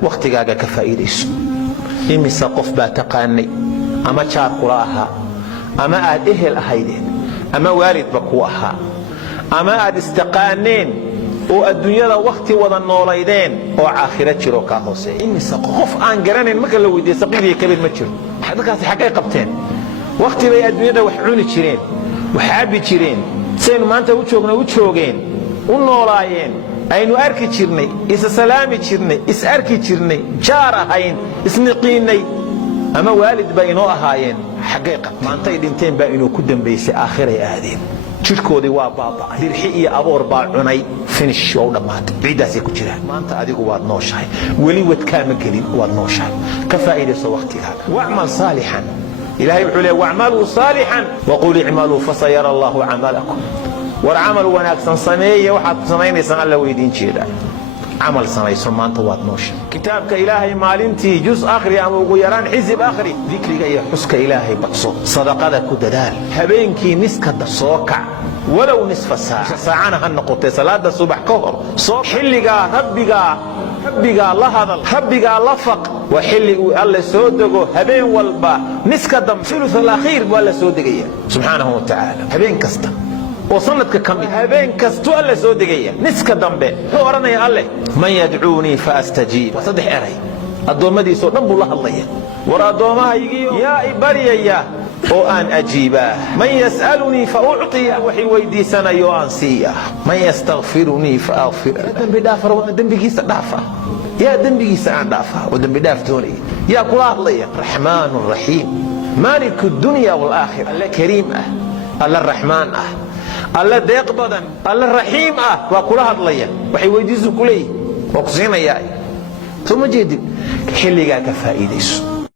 waqtigaaga ka faa'iideyso imisa qof baa taqaanay ama jaar kula ahaa ama aad ehel ahaydeen ama waalidba ku ahaa ama aad istaqaaneen oo adduunyada waqti wada noolaydeen oo aakhira jiro ka hooseeya imisa qof aan garanayn marka la weydiiyo saqiidiye kabir ma jiro dadkaasi xaqay qabteen waqti bay adduunyada wax cuni jireen wax abi jireen seen maanta u joogeen u noolaayeen aynu arki jirnay is salaami jirnay is arki jirnay jaar ahayn isniqiinay ama waalid ba inoo ahaayeen xaqay qabteen maantay dhinteen baa inuu ku dambeysay aakhiray aadeen jirkoodii waa baaba'ay dirxi iyo aboor baa cunay finish oo dhamaatay ciidaas ku jira maanta adigu waad nooshahay wali wadka ma gelin waad nooshahay ka faa'iideyso waqtigaaga wa'mal salihan ilaahay wuxuu leeyahay wa'malu salihan wa qul i'malu fasayara Allahu 'amalakum والعمل وناكسن سميه وحد سمينيسن الله ويدين جيدا عمل سميسو مانتا واد نوش كتابك إلهي مالنتي جزء آخري أما وغيران حزب آخري ذكرك يا حسك إلهي بقصو صدقة كددال هبينكي نسكة صوكع ولو نصف ساعة ساعانا هنقطة صلاة الصبح كهر صوك حلقا هبقا لهذا هبقا لفق وحلقوا الله سودقوا هبين والبا نسكة ثلث الأخير ولا سودقية سبحانه وتعالى هبين كستا وصلتك كمي هبين كستو الله سودقية نسكة دنبه هو أرني الله من يدعوني فأستجيب وصدح أري الدومدي سو نبو الله ورا دومها يجيو يا إبريا وأن أجيبه من يسألني فأعطيه وحي ويدي سنة يوانسيه من يستغفرني فأغفر دنبي دافر ودنبي جيس دافر يا دنبي جيس عن دافر ودنبي دافتوني يا كلاه الله الرحمن الرحيم مالك الدنيا والآخرة الله كريم الله الرحمن الله ديق بدن الله الرحيم وكلها الله وحي ويديزو كلي وقصينا ياي ثم جيد حلقا كفائديس